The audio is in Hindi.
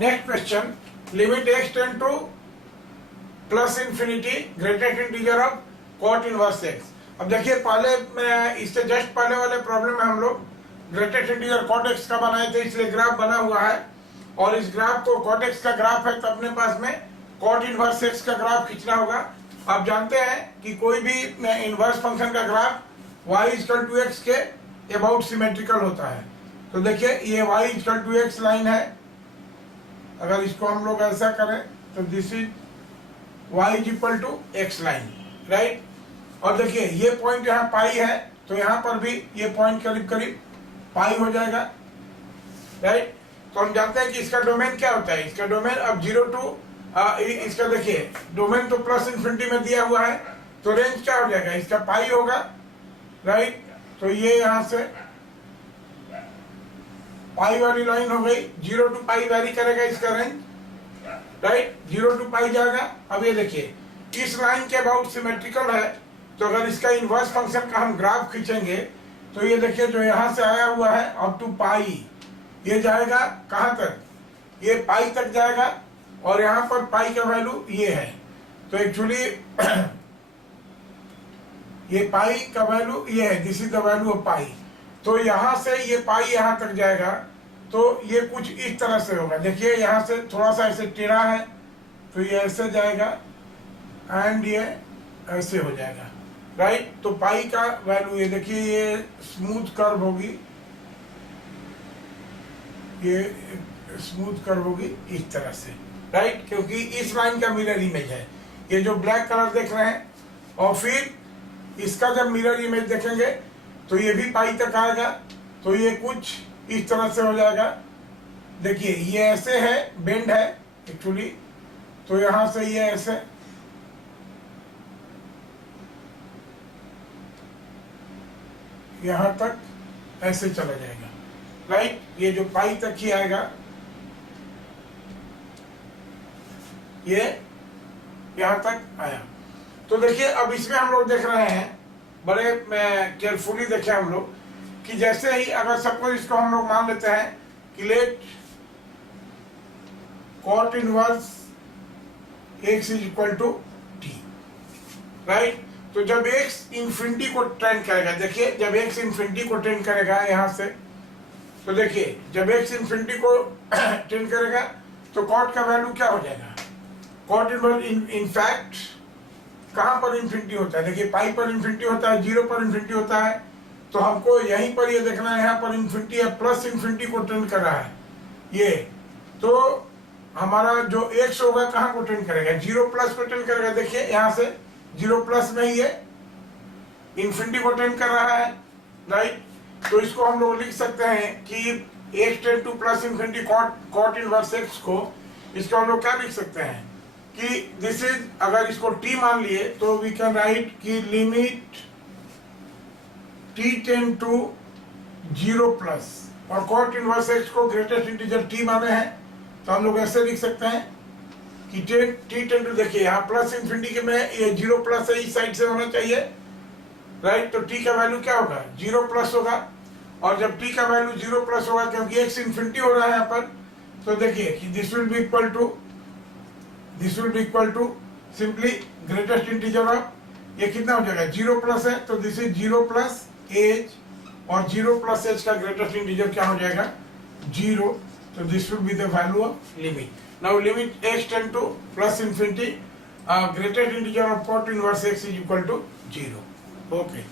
Next question, limit x tend to plus infinity greatest integer of cot inverse x। अब देखिए पहले इससे जस्ट पहले वाले प्रॉब्लम में हम लोग ग्रेटेस्ट इंटीजर कॉट x का बनाए थे, इसलिए ग्राफ बना हुआ है और इस ग्राफ को कॉट x का ग्राफ है तो अपने पास में कॉट इनवर्स x का ग्राफ खींचना होगा। आप जानते हैं कि कोई भी इनवर्स फंक्शन का graph y equal to x के अबाउट सिमेट्रिकल होता है। तो देखिए ये y equal to x line है, अगर इसको हम लोग ऐसा करें तो this is y equal to x line, right. और देखिए ये पॉइंट यहाँ पाई है तो यहाँ पर भी ये पॉइंट करीब करीब पाई हो जाएगा, राइट। तो हम जानते हैं कि इसका डोमेन क्या होता है, इसका डोमेन अब 0 टू इसका देखिए डोमेन तो प्लस इंफिनिटी में दिया हुआ है तो रेंज क्या हो जाएगा, इसका पाई होगा, राइट। तो ये यहाँ से पाई वाली लाइन हो गई, 0 टू पाई वैरी करेगा इसका रेंज, राइट। 0 टू पाई जाएगा। अब ये देखिए इस लाइन के अबाउट सिमेट्रिकल है तो अगर इसका इनवर्स फंक्शन का हम ग्राफ खींचेंगे तो ये देखिए जो यहाँ से आया हुआ है अप टू पाई, ये जाएगा कहाँ तक, ये पाई तक जाएगा और यहाँ पर पाई का वैल्यू ये है। तो एक्चुअली ये पाई का वैल्यू ये है, this is the value of pi. तो यहाँ से ये पाई यहाँ तक जाएगा तो ये कुछ इस तरह से होगा। देखिए यहाँ से थोड़ा सा ऐसे टेढ़ा है तो ये ऐसे जाएगा एंड ये ऐसे हो जाएगा, राइट। तो पाई का वैल्यू ये देखिए ये स्मूथ कर्व होगी, ये स्मूथ कर्व होगी इस तरह से, राइट, क्योंकि इस लाइन का मिरर इमेज है ये जो ब्लैक कलर देख रहे हैं। और फिर इसका जब मिरर इमेज देखेंगे तो ये भी पाई तक आएगा तो ये कुछ इस तरह से हो जाएगा। देखिए ये ऐसे है, बेंड है एक्चुअली, तो यहां से ये ऐसे यहां तक ऐसे चला जाएगा, राइट। ये जो पाई तक ही आएगा ये यहां तक आया। तो देखिए अब इसमें हम लोग देख रहे हैं, बड़े केयरफुली देखें हम लोग कि जैसे ही अगर सपोज इसको हम लोग मान लेते हैं कि let cot inverse x is equal to t, right. तो जब x इंफिनिटी को टेंड करेगा, देखिए जब x इंफिनिटी को टेंड करेगा यहां से, तो देखिए जब x इंफिनिटी को टेंड करेगा तो कॉट का वैल्यू क्या हो जाएगा, कॉट इनफैक्ट कहां पर इंफिनिटी होता है, देखिए पाई पर इंफिनिटी होता है, 0 पर इंफिनिटी होता है। तो हमको यहीं पर ये देखना है, यहाँ पर इंफिनिटी है, प्लस इंफिनिटी को टेंड कर रहा है ये। तो हमारा जो x होगा कहाँ को टेंड करेगा, 0 प्लस को टेंड करेगा। देखिए यहाँ से 0 प्लस में ही ये इंफिनिटी को टेंड कर रहा है, राइट। तो इसको हम लोग लिख सकते हैं कि x tend to plus infinity cot inverse x को, इसको हम लोग क्या लिख सकते हैं कि दिस इज, अगर इसको t मान लिए तो वी कैन राइट कि limit t tend to 0 plus, और कॉट इनवर्स x को ग्रेटेस्ट इंटीजर t माने हैं तो हम लोग ऐसे लिख सकते हैं कि t टेंड टू, देखिए यहाँ प्लस इंफिनिटी के में ये 0 प्लस है, इस साइड से होना चाहिए, राइट। तो t का वैल्यू क्या होगा, 0 प्लस होगा। और जब t का वैल्यू 0 प्लस होगा क्योंकि x इंफिनिटी हो रहा है यहाँ पर, तो देखिए कि this will be equal to simply greatest integer of, ये कितना हो जाएगा, 0 प्लस है तो दिस इज 0 प्लस एज, और 0 प्लस एज का ग्रेटेस्ट इंटीजर क्या हो जाएगा, 0। तो this will be the value of limit. Now limit x tend to plus infinity greatest integer of cot inverse x is equal to 0। Okay.